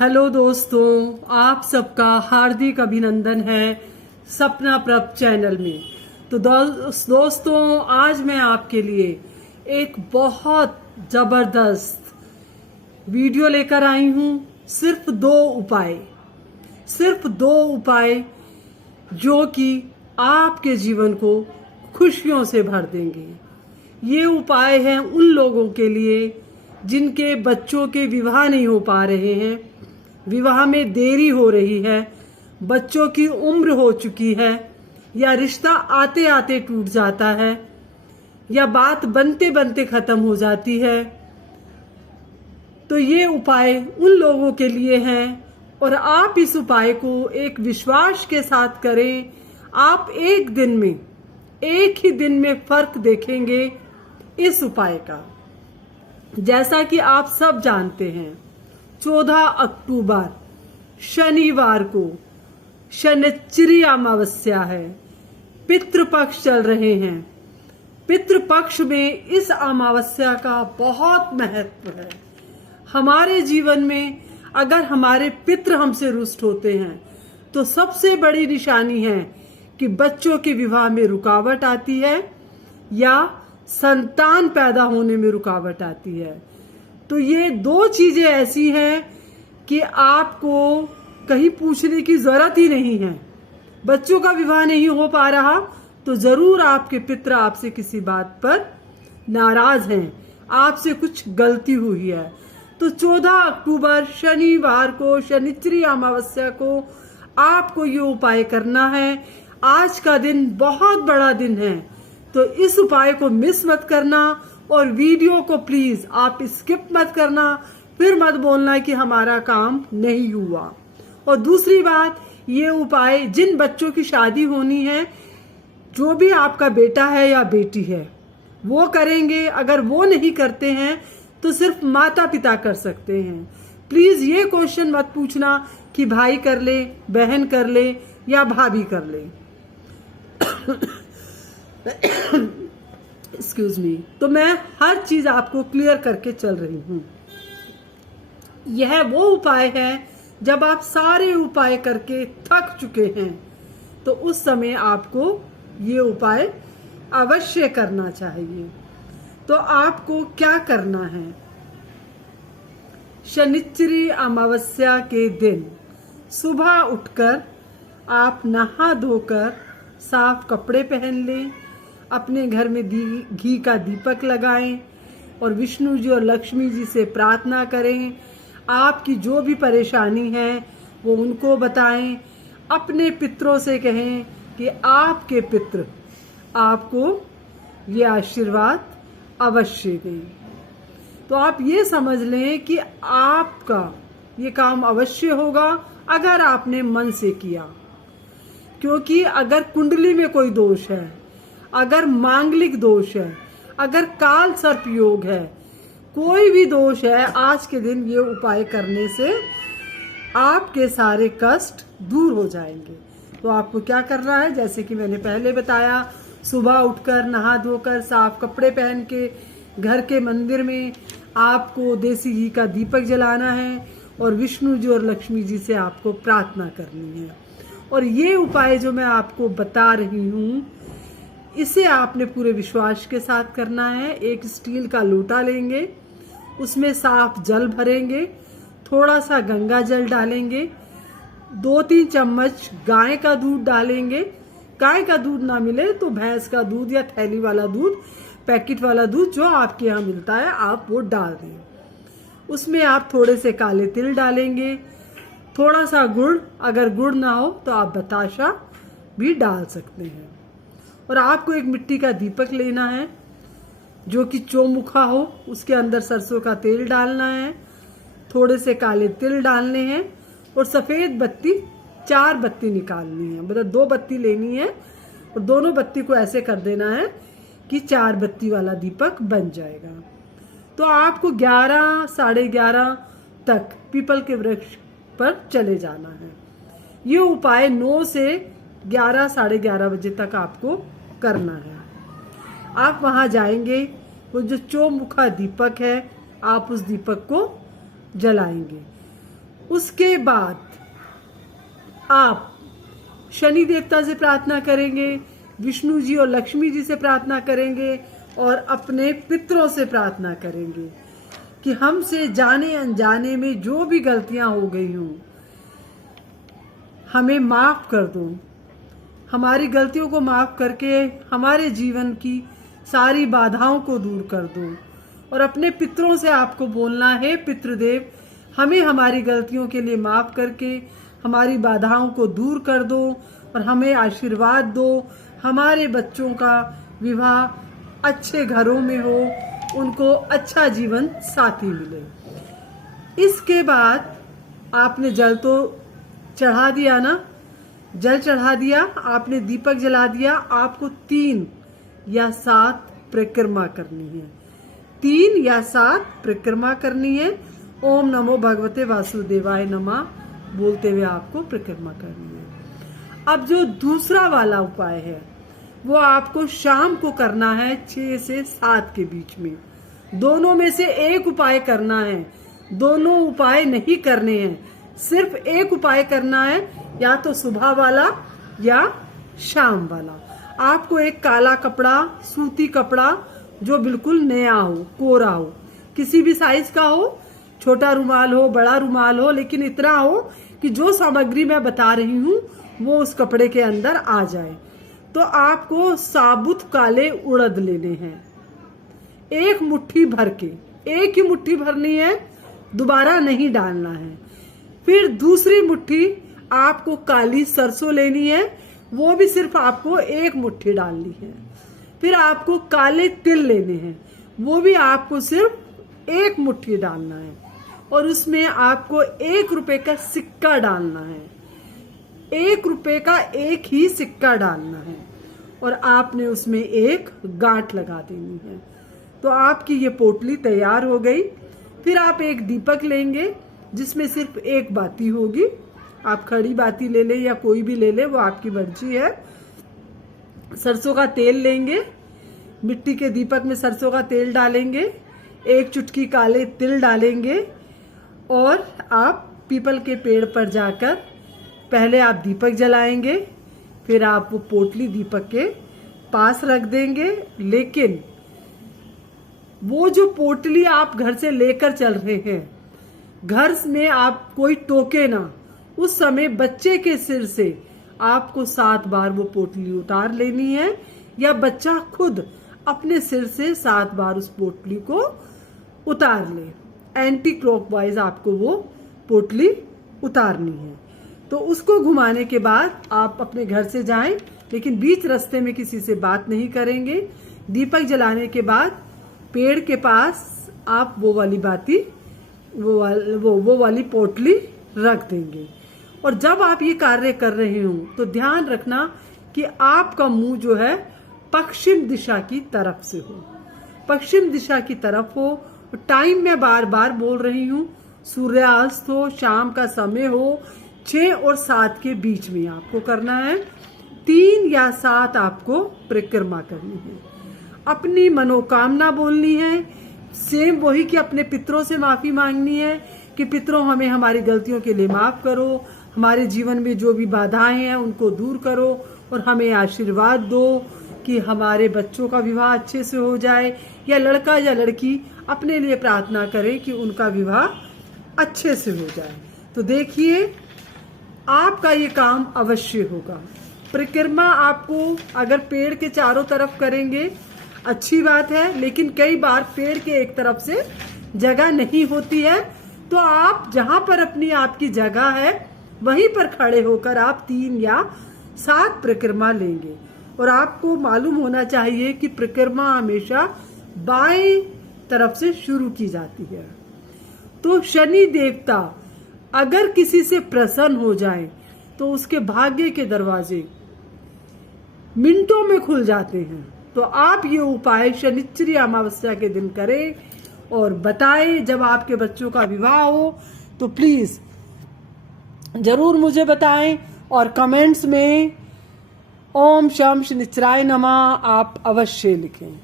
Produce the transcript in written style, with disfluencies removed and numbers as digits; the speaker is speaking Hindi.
हेलो दोस्तों, आप सबका हार्दिक अभिनंदन है सपना प्रभ चैनल में। तो दोस्तों, आज मैं आपके लिए एक बहुत जबरदस्त वीडियो लेकर आई हूँ। सिर्फ दो उपाय जो कि आपके जीवन को खुशियों से भर देंगे। ये उपाय हैं उन लोगों के लिए जिनके बच्चों के विवाह नहीं हो पा रहे हैं, विवाह में देरी हो रही है, बच्चों की उम्र हो चुकी है, या रिश्ता आते आते टूट जाता है, या बात बनते बनते खत्म हो जाती है। तो ये उपाय उन लोगों के लिए हैं और आप इस उपाय को एक विश्वास के साथ करें। आप एक ही दिन में फर्क देखेंगे इस उपाय का। जैसा कि आप सब जानते हैं, 14 अक्टूबर शनिवार को शनिश्चरी अमावस्या है। पितृपक्ष चल रहे हैं। पितृपक्ष में इस अमावस्या का बहुत महत्व है। हमारे जीवन में अगर हमारे पितृ हमसे रुष्ट होते हैं तो सबसे बड़ी निशानी है कि बच्चों के विवाह में रुकावट आती है या संतान पैदा होने में रुकावट आती है। तो ये दो चीजें ऐसी हैं कि आपको कहीं पूछने की जरूरत ही नहीं है। बच्चों का विवाह नहीं हो पा रहा तो जरूर आपके पितृ आपसे किसी बात पर नाराज हैं, आपसे कुछ गलती हुई है। तो 14 अक्टूबर शनिवार को शनिश्चरी अमावस्या को आपको ये उपाय करना है। आज का दिन बहुत बड़ा दिन है, तो इस उपाय को मिस मत करना और वीडियो को प्लीज आप स्किप मत करना। फिर मत बोलना कि हमारा काम नहीं हुआ। और दूसरी बात, ये उपाय जिन बच्चों की शादी होनी है, जो भी आपका बेटा है या बेटी है, वो करेंगे। अगर वो नहीं करते हैं तो सिर्फ माता पिता कर सकते हैं। प्लीज ये क्वेश्चन मत पूछना कि भाई कर ले, बहन कर ले या भाभी कर ले। Excuse me. तो मैं हर चीज आपको क्लियर करके चल रही हूँ। यह वो उपाय है जब आप सारे उपाय करके थक चुके हैं, तो उस समय आपको ये उपाय अवश्य करना चाहिए। तो आपको क्या करना है? शनिश्चरी अमावस्या के दिन सुबह उठकर आप नहा धोकर साफ कपड़े पहन लें, अपने घर में घी का दीपक लगाएं और विष्णु जी और लक्ष्मी जी से प्रार्थना करें। आपकी जो भी परेशानी है वो उनको बताएं। अपने पितरों से कहें कि आपके पितृ आपको ये आशीर्वाद अवश्य दें। तो आप ये समझ लें कि आपका ये काम अवश्य होगा अगर आपने मन से किया। क्योंकि अगर कुंडली में कोई दोष है, अगर मांगलिक दोष है, अगर काल सर्प योग है, कोई भी दोष है, आज के दिन ये उपाय करने से आपके सारे कष्ट दूर हो जाएंगे। तो आपको क्या करना है, जैसे कि मैंने पहले बताया, सुबह उठकर नहा धोकर साफ कपड़े पहन के घर के मंदिर में आपको देसी घी का दीपक जलाना है और विष्णु जी और लक्ष्मी जी से आपको प्रार्थना करनी है। और ये उपाय जो मैं आपको बता रही हूँ, इसे आपने पूरे विश्वास के साथ करना है। एक स्टील का लोटा लेंगे, उसमें साफ जल भरेंगे, थोड़ा सा गंगा जल डालेंगे, 2-3 चम्मच गाय का दूध डालेंगे। गाय का दूध ना मिले तो भैंस का दूध या थैली वाला दूध, पैकेट वाला दूध जो आपके यहाँ मिलता है, आप वो डाल दें। उसमें आप थोड़े से काले तिल डालेंगे, थोड़ा सा गुड़, अगर गुड़ ना हो तो आप बताशा भी डाल सकते हैं। और आपको एक मिट्टी का दीपक लेना है जो कि चौमुखा हो, उसके अंदर सरसों का तेल डालना है, थोड़े से काले तिल डालने हैं और सफेद बत्ती 4 बत्ती निकालनी है। मतलब 2 बत्ती लेनी है और दोनों बत्ती को ऐसे कर देना है कि 4 बत्ती वाला दीपक बन जाएगा। तो आपको 11, 11:30 तक पीपल के वृक्ष पर चले जाना है। ये उपाय 9 से 11, 11:30 बजे तक आपको करना है। आप वहां जाएंगे, वो जो चौमुखा दीपक है, आप उस दीपक को जलाएंगे। उसके बाद आप शनि देवता से प्रार्थना करेंगे, विष्णु जी और लक्ष्मी जी से प्रार्थना करेंगे और अपने पितरों से प्रार्थना करेंगे कि हमसे जाने अनजाने में जो भी गलतियां हो गई हों हमें माफ कर दो। हमारी गलतियों को माफ करके हमारे जीवन की सारी बाधाओं को दूर कर दो। और अपने पितरों से आपको बोलना है, पितृदेव हमें हमारी गलतियों के लिए माफ करके हमारी बाधाओं को दूर कर दो और हमें आशीर्वाद दो। हमारे बच्चों का विवाह अच्छे घरों में हो, उनको अच्छा जीवन साथी मिले। इसके बाद आपने जल तो चढ़ा दिया ना, जल चढ़ा दिया, आपने दीपक जला दिया। आपको 3 या 7 परिक्रमा करनी है, 3 या 7 परिक्रमा करनी है। ओम नमो भगवते वासुदेवाय नमः बोलते हुए आपको परिक्रमा करनी है। अब जो दूसरा वाला उपाय है वो आपको शाम को करना है 6 से 7 के बीच में। दोनों में से एक उपाय करना है, दोनों उपाय नहीं करने हैं, सिर्फ एक उपाय करना है, या तो सुबह वाला या शाम वाला। आपको एक काला कपड़ा, सूती कपड़ा जो बिल्कुल नया हो, कोरा हो, किसी भी साइज का हो, छोटा रुमाल हो, बड़ा रुमाल हो, लेकिन इतना हो कि जो सामग्री मैं बता रही हूँ वो उस कपड़े के अंदर आ जाए। तो आपको साबुत काले उड़द लेने हैं, एक मुट्ठी भर के, एक ही मुट्ठी भरनी है, दोबारा नहीं डालना है। फिर दूसरी मुट्ठी आपको काली सरसों लेनी है, वो भी सिर्फ आपको एक मुट्ठी डालनी है। फिर आपको काले तिल लेने हैं, वो भी आपको सिर्फ एक मुट्ठी डालना है। और उसमें आपको 1 रुपए का सिक्का डालना है, 1 रुपए का एक ही सिक्का डालना है और आपने उसमें एक गांठ लगा देनी है। तो आपकी ये पोटली तैयार हो गई। फिर आप एक दीपक लेंगे जिसमें सिर्फ एक बाती होगी। आप खड़ी बाती ले ले या कोई भी ले ले, वो आपकी मर्जी है। सरसों का तेल लेंगे, मिट्टी के दीपक में सरसों का तेल डालेंगे, 1 चुटकी काले तिल डालेंगे और आप पीपल के पेड़ पर जाकर पहले आप दीपक जलाएंगे। फिर आप वो पोटली दीपक के पास रख देंगे। लेकिन वो जो पोटली आप घर से लेकर चल रहे हैं, घर में आप कोई टोके ना, उस समय बच्चे के सिर से आपको 7 बार वो पोटली उतार लेनी है, या बच्चा खुद अपने सिर से 7 बार उस पोटली को उतार ले। एंटी क्लॉकवाइज आपको वो पोटली उतारनी है। तो उसको घुमाने के बाद आप अपने घर से जाएं, लेकिन बीच रास्ते में किसी से बात नहीं करेंगे। दीपक जलाने के बाद पेड़ के पास आप वो वाली बाती, वो वाली पोटली रख देंगे। और जब आप ये कार्य कर रहे हो तो ध्यान रखना कि आपका मुंह जो है पश्चिम दिशा की तरफ से हो, पश्चिम दिशा की तरफ हो। टाइम मैं बार बार बोल रही हूँ, सूर्यास्त हो, शाम का समय हो, 6 और 7 के बीच में आपको करना है। 3 या 7 आपको परिक्रमा करनी है, अपनी मनोकामना बोलनी है। सेम वही कि अपने पितरों से माफी मांगनी है कि पितरों हमें हमारी गलतियों के लिए माफ करो, हमारे जीवन में जो भी बाधाएं हैं उनको दूर करो और हमें आशीर्वाद दो कि हमारे बच्चों का विवाह अच्छे से हो जाए। या लड़का या लड़की अपने लिए प्रार्थना करे कि उनका विवाह अच्छे से हो जाए। तो देखिए आपका ये काम अवश्य होगा। परिक्रमा आपको अगर पेड़ के चारों तरफ करेंगे अच्छी बात है, लेकिन कई बार पेड़ के एक तरफ से जगह नहीं होती है, तो आप जहां पर अपनी आपकी जगह है वहीं पर खड़े होकर आप 3 या 7 परिक्रमा लेंगे। और आपको मालूम होना चाहिए कि परिक्रमा हमेशा बाएं तरफ से शुरू की जाती है। तो शनि देवता अगर किसी से प्रसन्न हो जाए तो उसके भाग्य के दरवाजे मिनटों में खुल जाते हैं। तो आप ये उपाय शनिश्चरी अमावस्या के दिन करें और बताएं। जब आपके बच्चों का विवाह हो तो प्लीज जरूर मुझे बताएं और कमेंट्स में ओम शम शनिश्चराय नमः आप अवश्य लिखें।